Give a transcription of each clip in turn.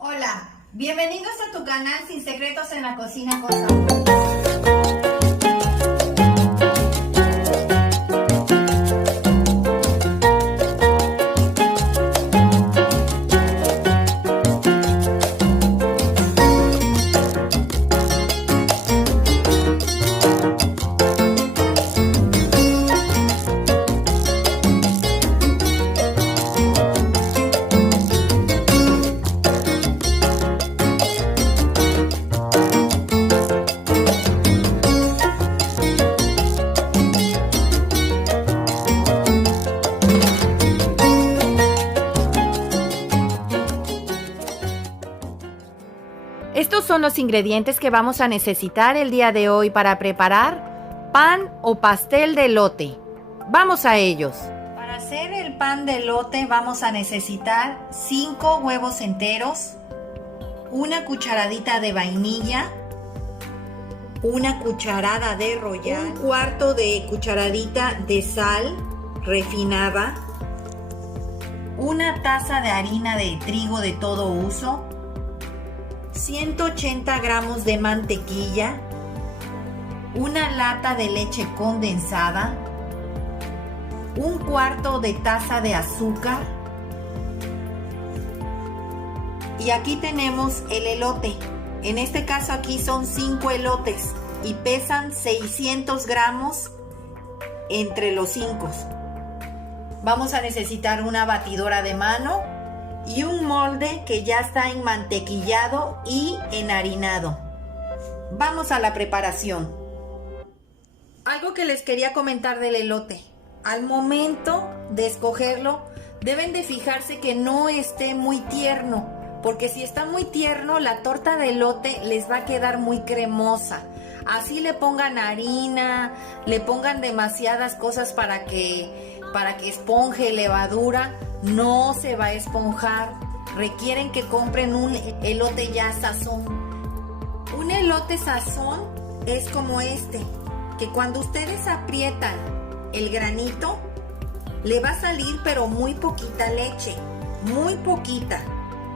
Hola, bienvenidos a tu canal Sin Secretos en la Cocina con Sabor. Estos son los ingredientes que vamos a necesitar el día de hoy para preparar pan o pastel de elote. Vamos a ellos. Para hacer el pan de elote vamos a necesitar 5 huevos enteros, una cucharadita de vainilla, una cucharada de royal, un cuarto de cucharadita de sal refinada, una taza de harina de trigo de todo uso, 180 gramos de mantequilla, una lata de leche condensada, un cuarto de taza de azúcar y aquí tenemos el elote. En este caso aquí son 5 elotes y pesan 600 gramos entre los 5. Vamos a necesitar una batidora de mano y un molde que ya está enmantequillado y enharinado. Vamos a la preparación. Algo que les quería comentar del elote. Al momento de escogerlo, deben de fijarse que no esté muy tierno, porque si está muy tierno, la torta de elote les va a quedar muy cremosa. Así le pongan harina, le pongan demasiadas cosas para que esponje, levadura, no se va a esponjar. Requieren que compren un elote ya sazón. Un elote sazón es como este, que cuando ustedes aprietan el granito, le va a salir pero muy poquita leche, muy poquita,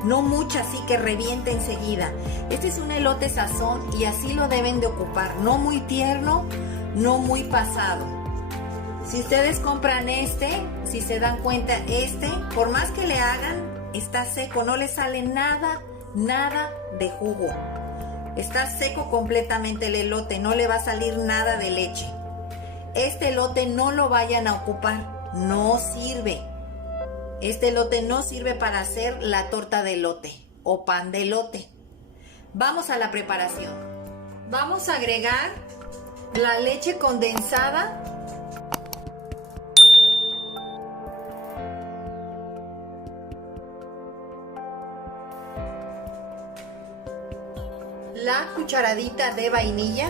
no mucha, así que reviente enseguida. Este es un elote sazón y así lo deben de ocupar, no muy tierno, no muy pasado. Si ustedes compran si se dan cuenta, por más que le hagan, está seco, no le sale nada de jugo. Está seco completamente el elote, no le va a salir nada de leche. Este elote no lo vayan a ocupar, no sirve. Este elote no sirve para hacer la torta de elote o pan de elote. Vamos a la preparación. Vamos a agregar la leche condensada, la cucharadita de vainilla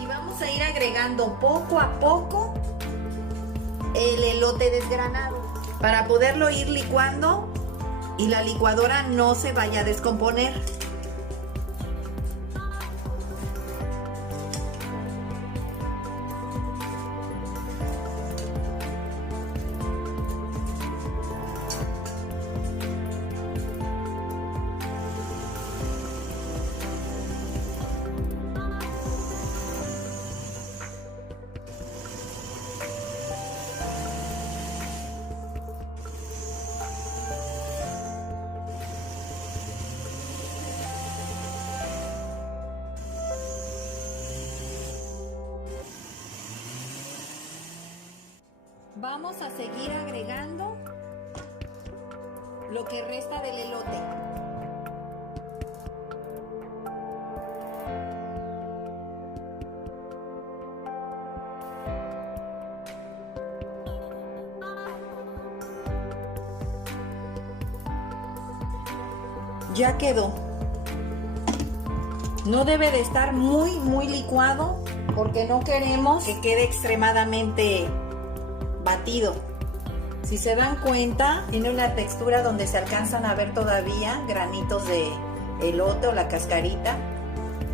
y vamos a ir agregando poco a poco el elote desgranado para poderlo ir licuando y la licuadora no se vaya a descomponer. Vamos a seguir agregando lo que resta del elote. Ya quedó. No debe de estar muy licuado porque no queremos que quede extremadamente batido. Si se dan cuenta, tiene una textura donde se alcanzan a ver todavía granitos de elote o la cascarita.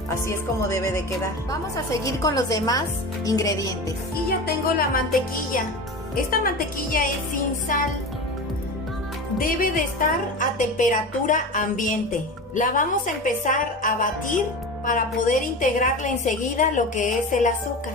Así es como debe de quedar. Vamos a seguir con los demás ingredientes. Y ya tengo la mantequilla. Esta mantequilla es sin sal. Debe de estar a temperatura temperatura ambiente. La vamos a empezar a batir para poder integrarle enseguida lo que es el azúcar.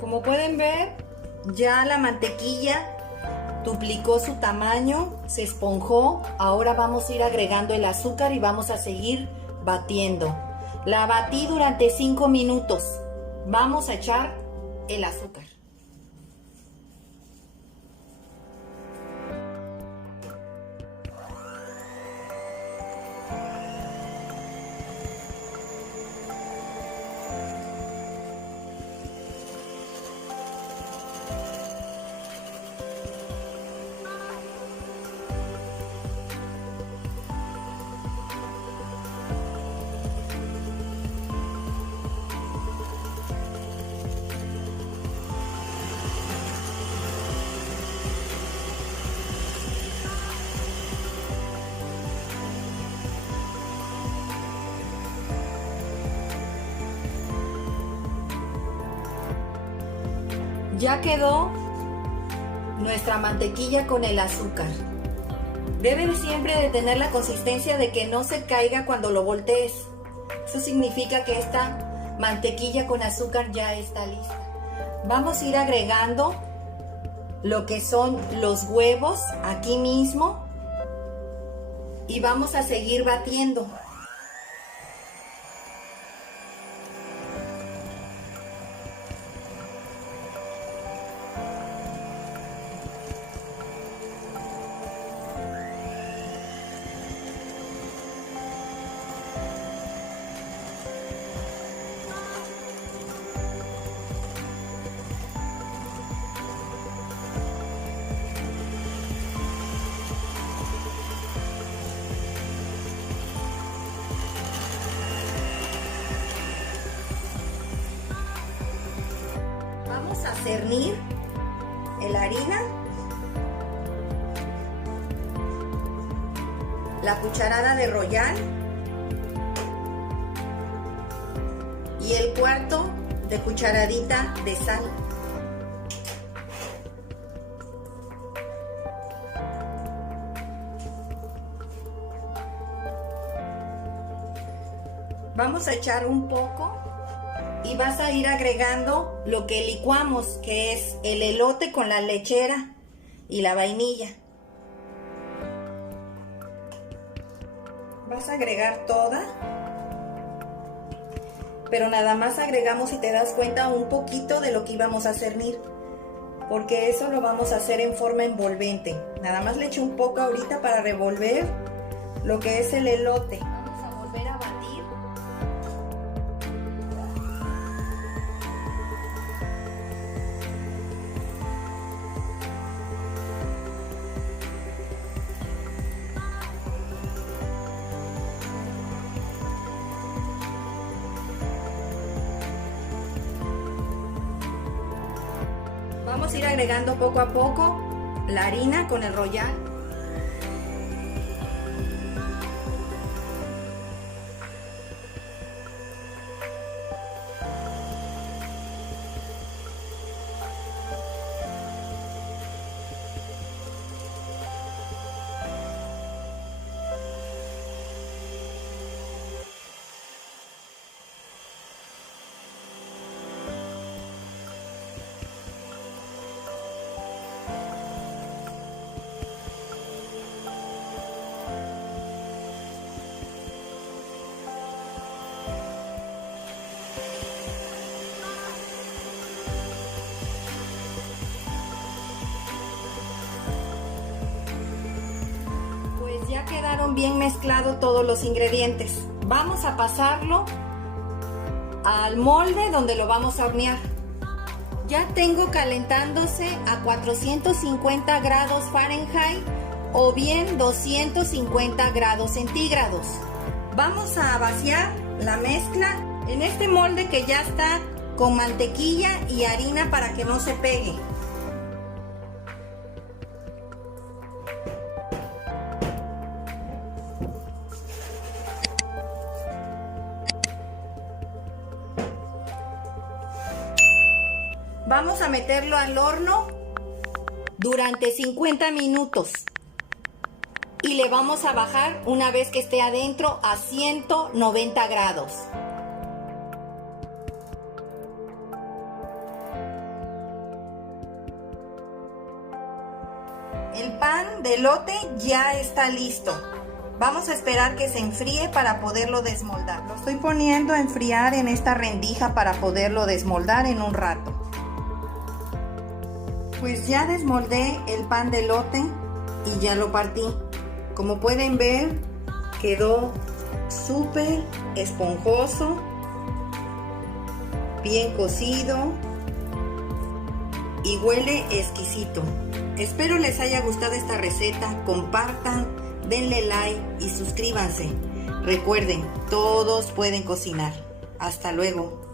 Como pueden ver, ya la mantequilla duplicó su tamaño, se esponjó. Ahora vamos a ir agregando el azúcar y vamos a seguir batiendo. La batí durante 5 minutos. Vamos a echar el azúcar. Ya quedó nuestra mantequilla con el azúcar. Debe siempre de tener la consistencia de que no se caiga cuando lo voltees. Eso significa que esta mantequilla con azúcar ya está lista. Vamos a ir agregando lo que son los huevos aquí mismo y vamos a seguir batiendo. Vamos a cernir la harina, la cucharada de Royal y el cuarto de cucharadita de sal. Vamos a echar un poco y vas a ir agregando lo que licuamos, que es el elote con la lechera y la vainilla. Vas a agregar toda, pero nada más agregamos, si te das cuenta, un poquito de lo que íbamos a cernir, porque eso lo vamos a hacer en forma envolvente. Nada más le echo un poco ahorita para revolver lo que es el elote. Vamos a volver a batir. Vamos a ir agregando poco a poco la harina con el Royal. Pues ya quedaron bien mezclados todos los ingredientes. Vamos a pasarlo al molde donde lo vamos a hornear. Ya tengo calentándose a 450 grados Fahrenheit o bien 250 grados centígrados. Vamos a vaciar la mezcla en este molde que ya está con mantequilla y harina para que no se pegue. Vamos a meterlo al horno durante 50 minutos y le vamos a bajar una vez que esté adentro a 190 grados. El pan de elote ya está listo. Vamos a esperar que se enfríe para poderlo desmoldar. Lo estoy poniendo a enfriar en esta rendija para poderlo desmoldar en un rato. Pues ya desmoldé el pan de elote y ya lo partí. Como pueden ver, quedó súper esponjoso, bien cocido y huele exquisito. Espero les haya gustado esta receta, compartan, denle like y suscríbanse. Recuerden, todos pueden cocinar. Hasta luego.